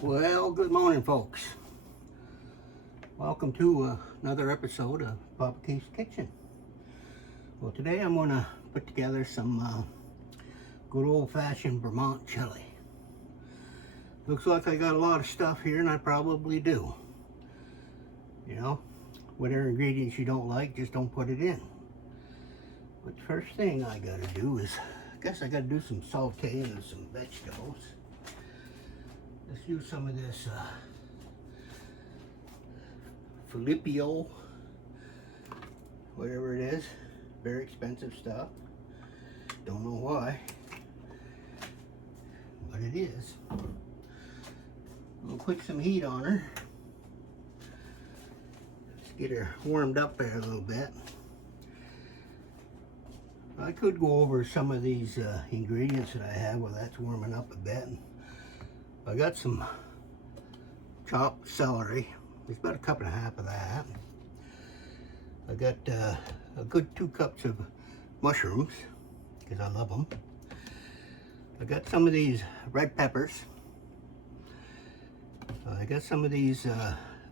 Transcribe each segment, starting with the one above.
Well, good morning, folks. Welcome to another episode of Papa Keith's Kitchen. Well, today I'm going to put together some good old-fashioned Vermont chili. Looks like I got a lot of stuff here, and I probably do. You know, whatever ingredients you don't like, just don't put it in. But the first thing I got to do is, I guess I got to do some sauteing of some vegetables. Let's use some of this Filipino, whatever it is. Very expensive stuff. Don't know why, but it is. We'll put some heat on her. Let's get her warmed up there a little bit. I could go over some of these ingredients that I have while that's warming up a bit. I got some chopped celery. There's about a cup and a half of that. I got a good 2 cups of mushrooms, because I love them. I got some of these red peppers. I got some of these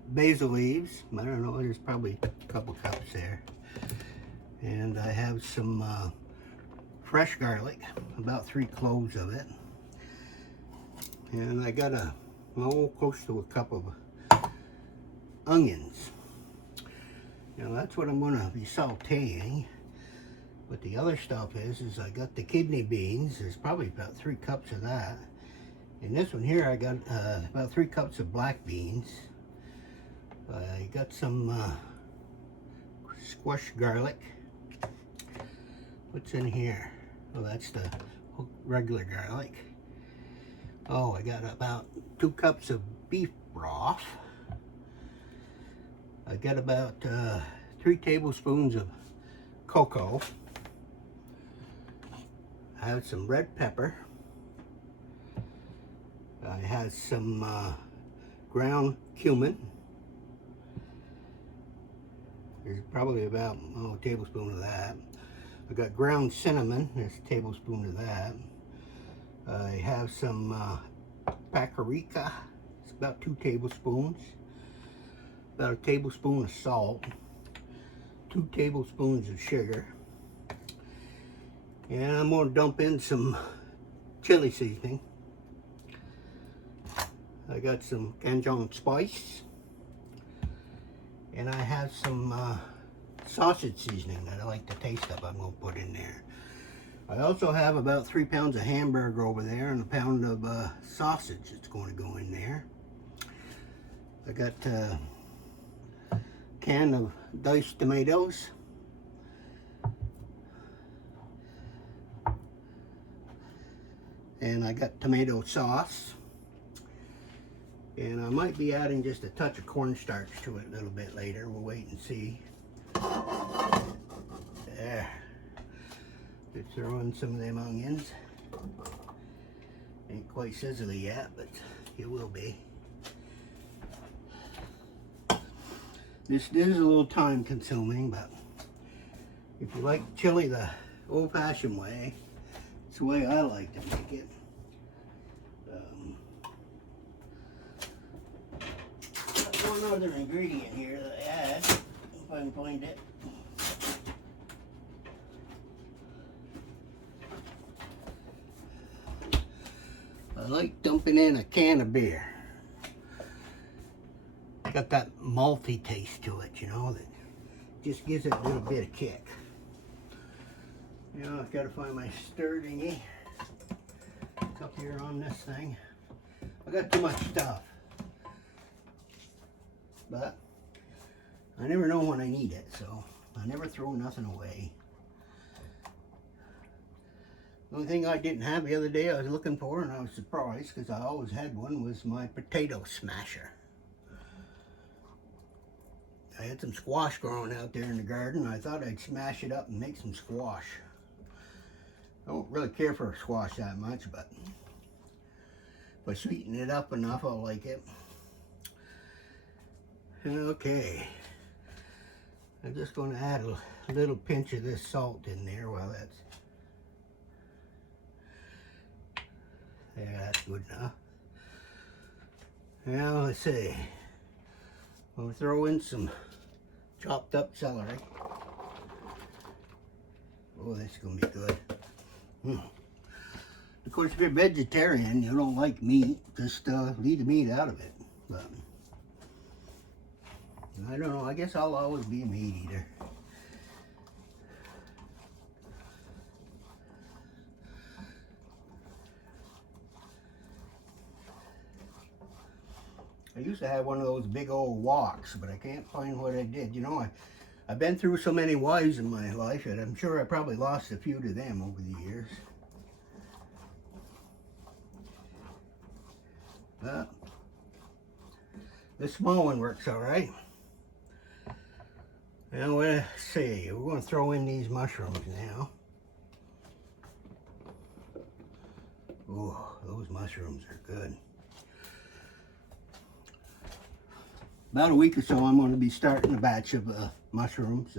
basil leaves. I don't know, there's probably a couple cups there. And I have some fresh garlic, about 3 cloves of it. And I got close to a cup of onions. Now that's what I'm going to be sauteing. But the other stuff is I got the kidney beans. There's probably about 3 cups of that. And this one here, I got about 3 cups of black beans. I got some squashed garlic. What's in here? Oh, that's the regular garlic. Oh, I got about 2 cups of beef broth. I got about 3 tablespoons of cocoa. I have some red pepper. I have some ground cumin. There's probably about a tablespoon of that. I got ground cinnamon. There's a tablespoon of that. I have some paprika. It's about 2 tablespoons. About a tablespoon of salt. 2 tablespoons of sugar. And I'm going to dump in some chili seasoning. I got some Cajun spice. And I have some sausage seasoning that I like the taste of. I'm going to put in there. I also have about 3 pounds of hamburger over there and a pound of sausage that's going to go in there. I got a can of diced tomatoes. And I got tomato sauce. And I might be adding just a touch of cornstarch to it a little bit later. We'll wait and see. There. Just throw in some of them onions. Ain't quite sizzly yet, but it will be. This is a little time consuming, but if you like chili the old-fashioned way, it's the way I like to make it. Got one other ingredient here that I add, if I can find it. I like dumping in a can of beer. Got that malty taste to it, you know, that just gives it a little bit of kick. You know, I've got to find my stir dingy. It's up here on this thing. I got too much stuff. But I never know when I need it, so I never throw nothing away. The only thing I didn't have the other day I was looking for, and I was surprised because I always had one, was my potato smasher. I had some squash growing out there in the garden. I thought I'd smash it up and make some squash. I don't really care for squash that much, but if I sweeten it up enough, I'll like it. Okay. I'm just going to add a little pinch of this salt in there while that's... There, that's good enough. Now let's see. We'll throw in some chopped up celery. Oh, that's gonna be good. Of course, if you're vegetarian, you don't like meat, just leave the meat out of it. But I don't know, I guess I'll always be a meat eater. I used to have one of those big old woks, but I can't find what I did. You know, I've been through so many wives in my life, and I'm sure I probably lost a few to them over the years. This small one works all right. Now let's see, we're going to throw in these mushrooms now. Oh, those mushrooms are good. About a week or so, I'm going to be starting a batch of mushrooms.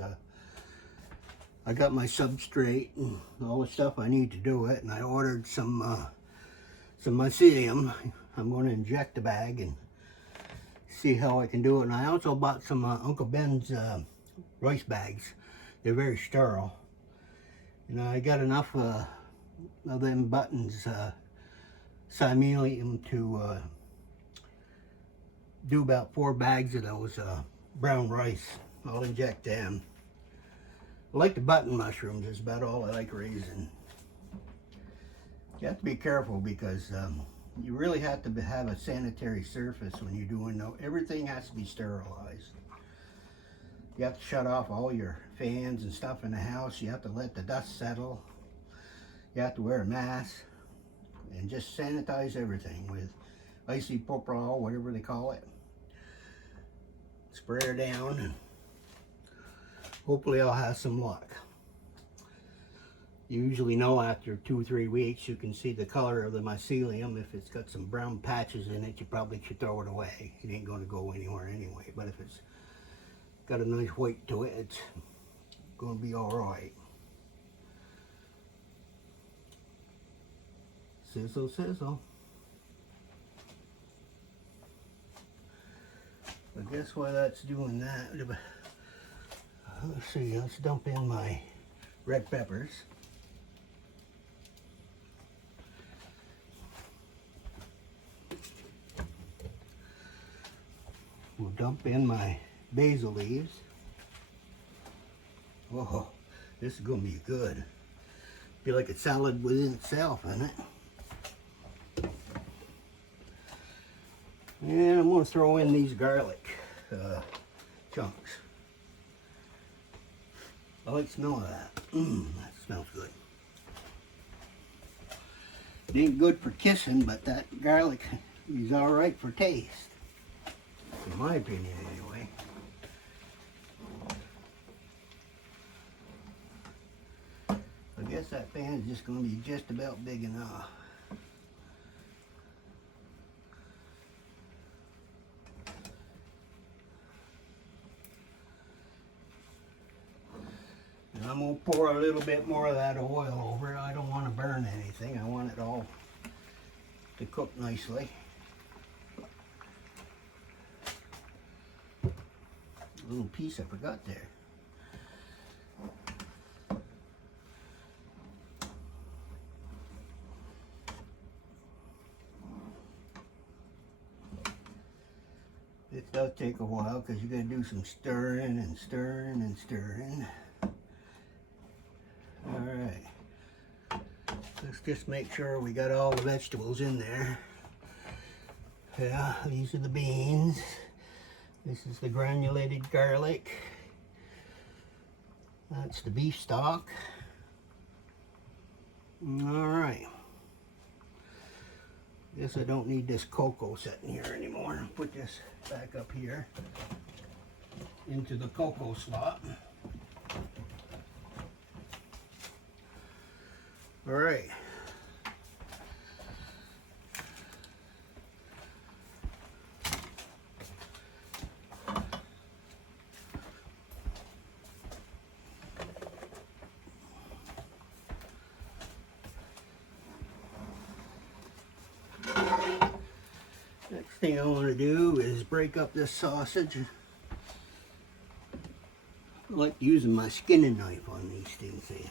I got my substrate and all the stuff I need to do it, and I ordered some mycelium. I'm going to inject the bag and see how I can do it. And I also bought some Uncle Ben's rice bags. They're very sterile. And I got enough of them buttons, mycelium, to do about 4 bags of those brown rice. I'll inject them. I like the button mushrooms. That's about all I like raising. You have to be careful because you really have to have a sanitary surface when you're doing that. Everything has to be sterilized. You have to shut off all your fans and stuff in the house. You have to let the dust settle. You have to wear a mask and just sanitize everything with isopropyl, whatever they call it. Spray her down, and hopefully I'll have some luck. You usually know after 2 or 3 weeks you can see the color of the mycelium. If it's got some brown patches in it, you probably should throw it away. It ain't going to go anywhere anyway. But if it's got a nice white to it, it's going to be all right. Sizzle, sizzle. I guess while that's doing that, let's see, let's dump in my red peppers. We'll dump in my basil leaves. Oh, this is going to be good. Feel like a salad within itself, isn't it? And I'm going to throw in these garlic chunks. I like the smell of that. That smells good. It ain't good for kissing, but that garlic is all right for taste. In my opinion, anyway. I guess that pan is just going to be just about big enough. And I'm going to pour a little bit more of that oil over it. I don't want to burn anything. I want it all to cook nicely. A little piece I forgot there. It does take a while because you got to do some stirring and stirring and stirring. All right. Let's just make sure we got all the vegetables in there. Yeah, these are the beans. This is the granulated garlic. That's the beef stock. All right. Guess I don't need this cocoa sitting here anymore. Put this back up here into the cocoa slot. All right. Let's thing I want to do is break up this sausage. I like using my skinning knife on these things here.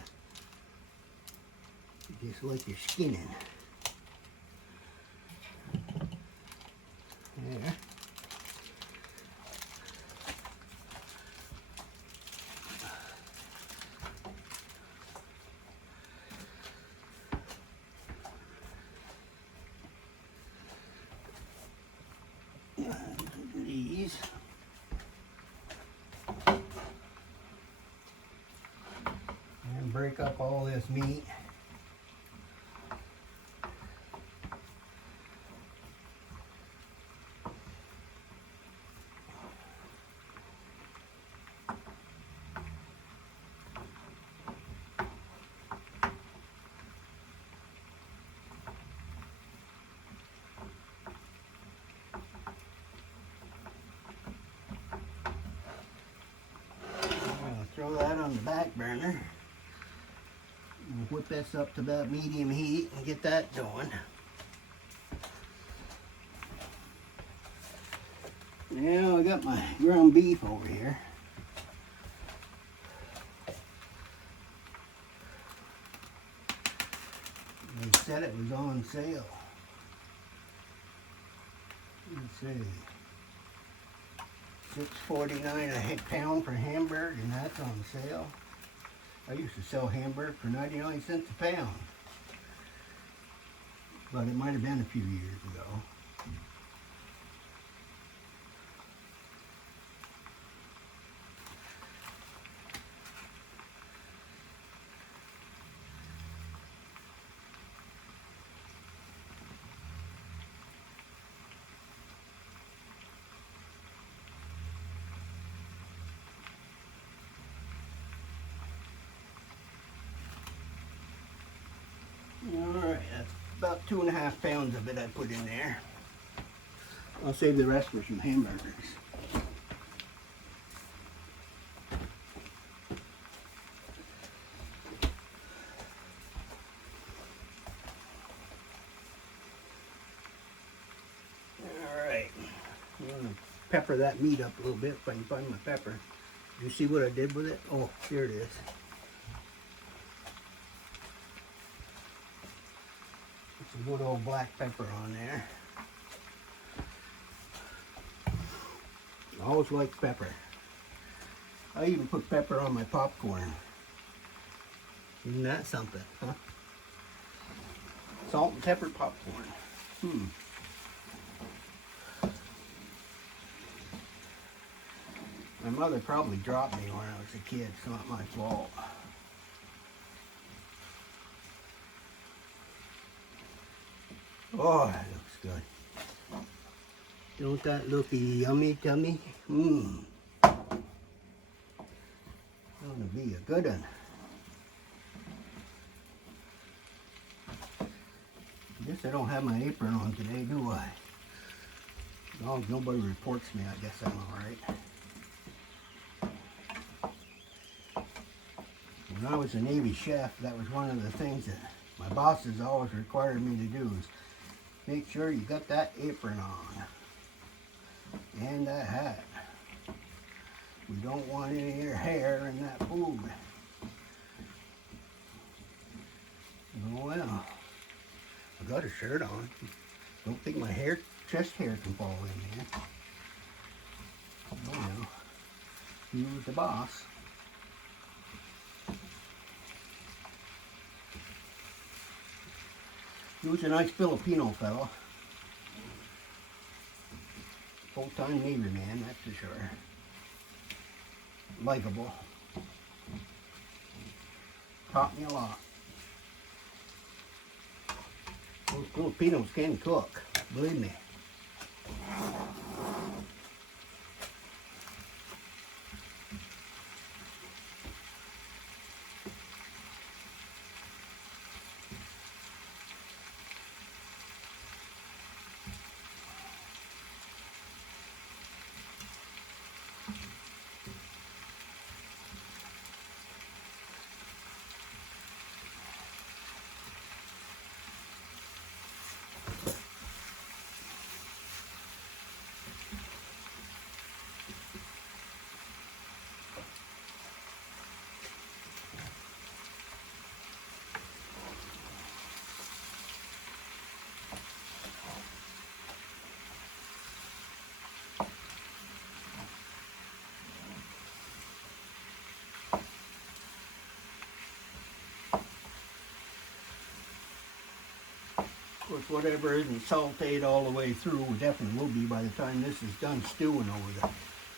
Just like you're skinning. There. These. And break up all this meat. Throw that on the back burner. We'll whip this up to about medium heat and get that going. Now I got my ground beef over here. They said it was on sale. Let's see. $6.49 a pound for Hamburg, and that's on sale. I used to sell Hamburg for 99 cents a pound, but it might have been a few years ago. Alright, that's about 2.5 pounds of it I put in there. I'll save the rest for some hamburgers. Alright, I'm going to pepper that meat up a little bit if I can find my pepper. You see what I did with it? Oh, here it is. Some good old black pepper on there. I always like pepper. I even put pepper on my popcorn. Isn't that something, huh? Salt and pepper popcorn. My mother probably dropped me when I was a kid. It's not my fault. Oh, that looks good. Don't that look yummy, tummy? Gonna be a good one. Guess I don't have my apron on today, do I? As long as nobody reports me, I guess I'm alright. When I was a Navy chef, that was one of the things that my bosses always required me to do, is make sure you got that apron on. And that hat. We don't want any of your hair in that food. Oh well. I got a shirt on. Don't think my chest hair can fall in there. Oh well. He was the boss. He was a nice Filipino fellow. Full-time Navy man, that's for sure. Likeable. Taught me a lot. Those Filipinos can cook, believe me. course, whatever isn't sauteed all the way through, definitely will be by the time this is done stewing over there.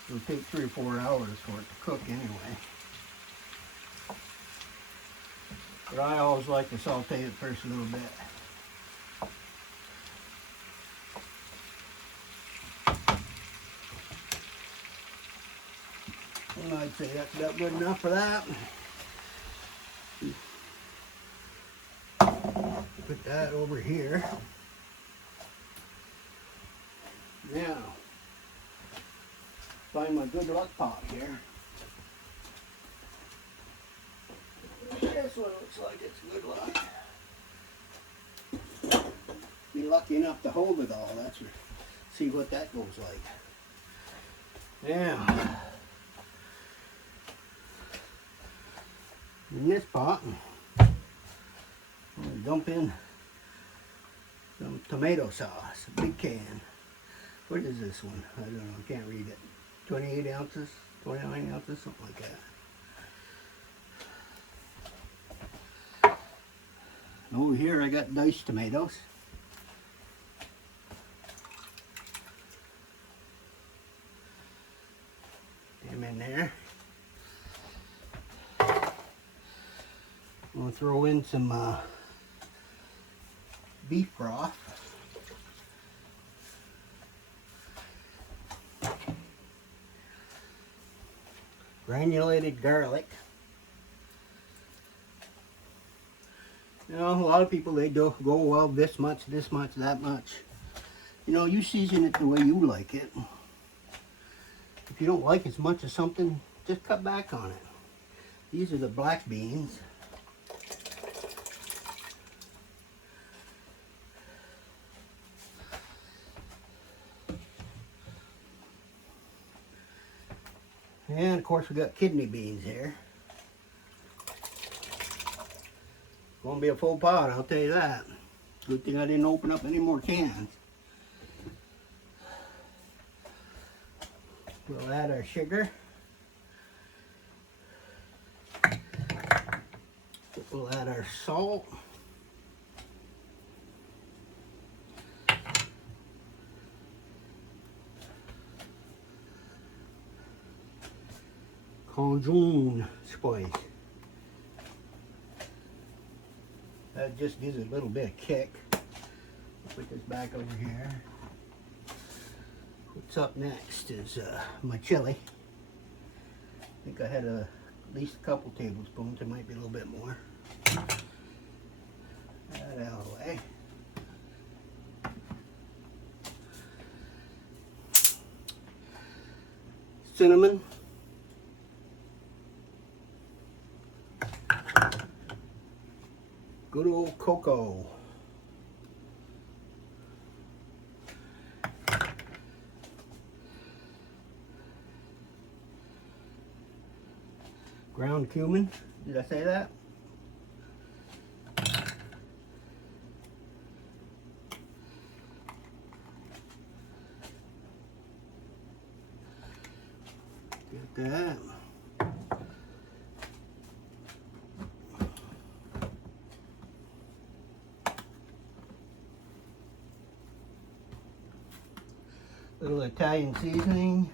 It'll take 3 or 4 hours for it to cook anyway. But I always like to saute it first a little bit. And I'd say that's about good enough for that. Put that over here. Now, find my good luck pot here. This one looks like it's good luck. Be lucky enough to hold it all. That's see what that goes like. Now, in this pot, I'm going to dump in some tomato sauce, a big can. What is this one? I don't know, I can't read it. 28 ounces, 29 ounces, something like that. And over here I got diced tomatoes. Get them in there. I'm going to throw in some beef broth. Granulated garlic. You know, a lot of people, they do go, well, this much, that much. You know, you season it the way you like it. If you don't like as much of something, just cut back on it. These are the black beans. And of course we got kidney beans here. Gonna be a full pot, I'll tell you that. Good thing I didn't open up any more cans. We'll add our sugar. We'll add our salt. Cajun spice. That just gives it a little bit of kick. Put this back over here. What's up next is my chili. I think I had at least a couple tablespoons. There might be a little bit more. That out of the way. Cinnamon. Good old cocoa. Ground cumin. Did I say that? Get that. Little Italian seasoning.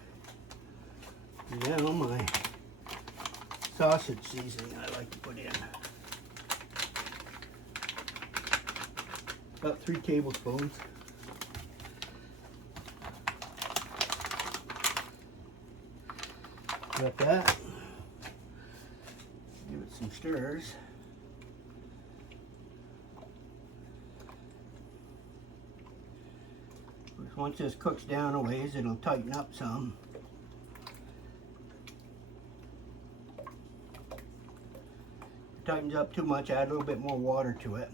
And now my sausage seasoning I like to put in. About 3 tablespoons. Got that. Give it some stirs. Once this cooks down a ways, it'll tighten up some. If it tightens up too much, add a little bit more water to it.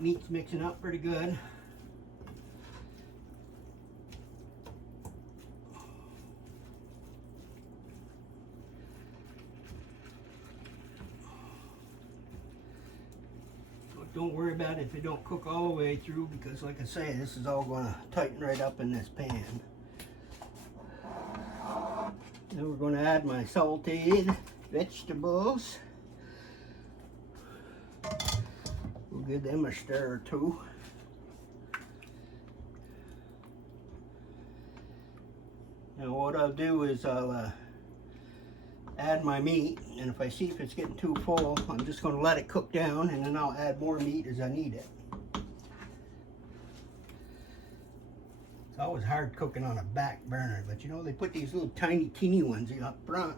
Meat's mixing up pretty good. don't worry about it if it don't cook all the way through, because like I say, this is all going to tighten right up in this pan. Then we're going to add my sauteed vegetables. We'll give them a stir or two. Now what I'll do is I'll add my meat, and if I see if it's getting too full, I'm just going to let it cook down, and then I'll add more meat as I need it. It's always hard cooking on a back burner, but you know, they put these little tiny teeny ones up front.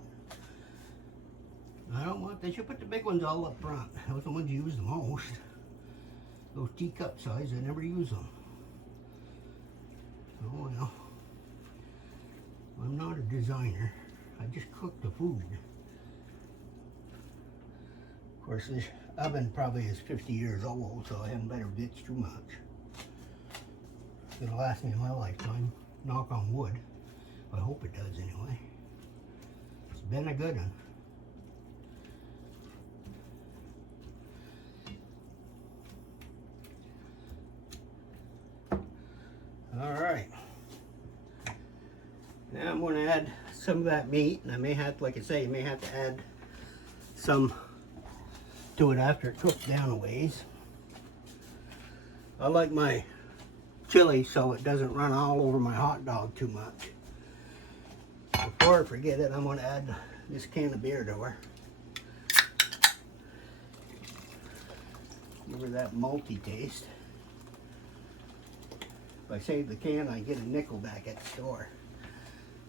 I don't want, they should put the big ones all up front. Those are the ones you use the most. Those teacup size, I never use them. Oh well. I'm not a designer. I just cook the food. Of course, this oven probably is 50 years old, so I haven't better bitch too much. It'll last me my lifetime. Knock on wood. I hope it does anyway. It's been a good one. Alright. Now I'm going to add some of that meat, and I may have to, like I say, you may have to add some to it after it cooks down a ways. I like my chili so it doesn't run all over my hot dog too much. Before I forget it, I'm going to add this can of beer to her. Give her that malty taste. If I save the can, I get a nickel back at the store.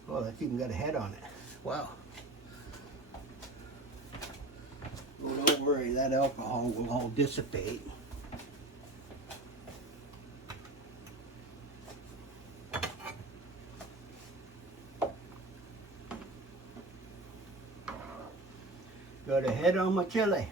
Oh, that's even got a head on it. Wow. Oh, don't worry, that alcohol will all dissipate. Got a head on my chili.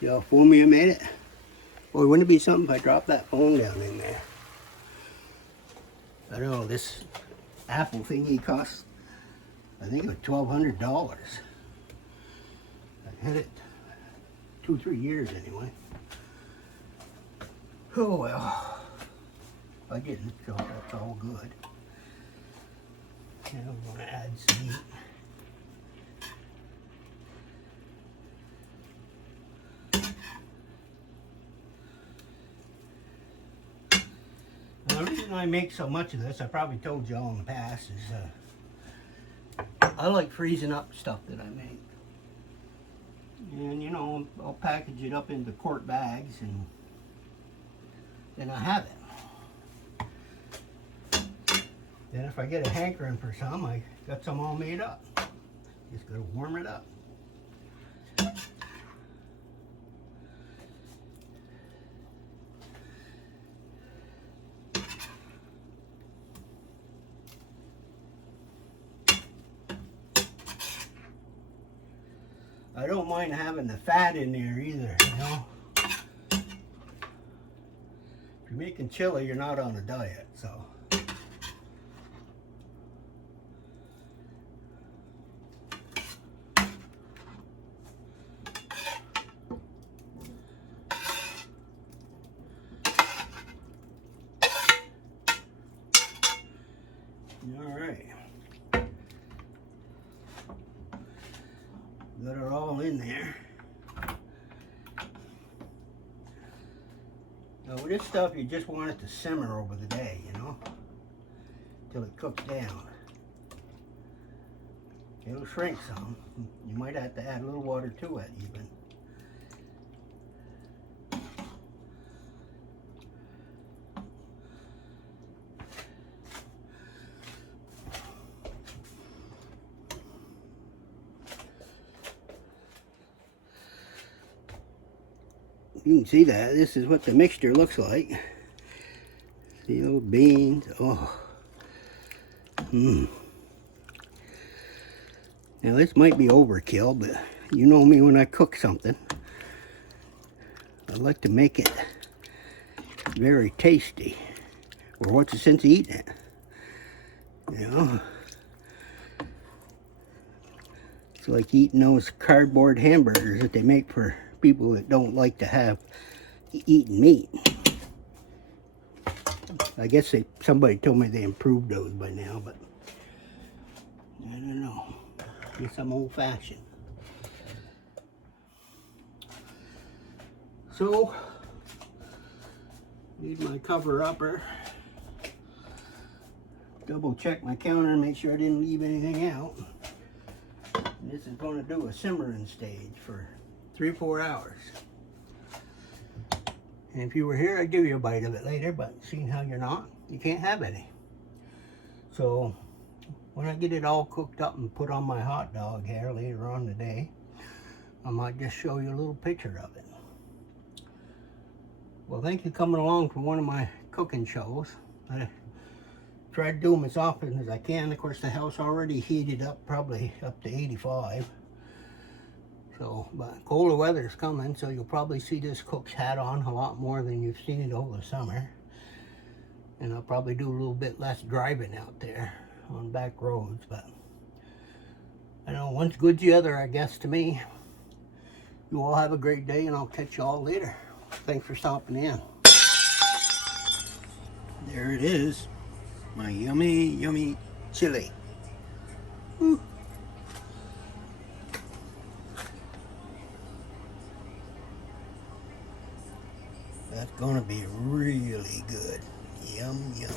Y'all fool me, I made it. Boy, wouldn't it be something if I dropped that phone down in there? I don't know, this Apple thingy cost, I think it was $1,200. I had it 2-3 years anyway. Oh well, I didn't, so that's all good. Now I'm going to add some meat. The reason I make so much of this, I probably told y'all in the past, is I like freezing up stuff that I make. And you know, I'll package it up into quart bags, and then I have it. Then if I get a hankering for some, I got some all made up. Just gotta warm it up. I don't mind having the fat in there either, you know. If you're making chili, you're not on a diet, so. All right. Got it all in there. Now with this stuff, you just want it to simmer over the day, you know, till it cooks down. It'll shrink some. You might have to add a little water to it even. You can see that. This is what the mixture looks like. See those beans? Oh. Now this might be overkill, but you know me when I cook something. I like to make it very tasty. Or what's the sense of eating it? You know? It's like eating those cardboard hamburgers that they make for people that don't like to have eaten meat. I guess somebody told me they improved those by now, but I don't know. I guess I'm old-fashioned. So, need my cover-upper. Double check my counter and make sure I didn't leave anything out. And this is going to do a simmering stage for 3 or 4 hours. And if you were here, I'd give you a bite of it later, but seeing how you're not, you can't have any. So, when I get it all cooked up and put on my hot dog here later on today, I might just show you a little picture of it. Well, thank you for coming along for one of my cooking shows. I try to do them as often as I can. Of course, the house already heated up, probably up to 85. So, but colder weather is coming, so you'll probably see this cook's hat on a lot more than you've seen it over the summer. And I'll probably do a little bit less driving out there on back roads, but I know one's good the other, I guess, to me. You all have a great day, and I'll catch you all later. Thanks for stopping in. There it is. My yummy, yummy chili. Woo. That's gonna be really good. Yum, yum.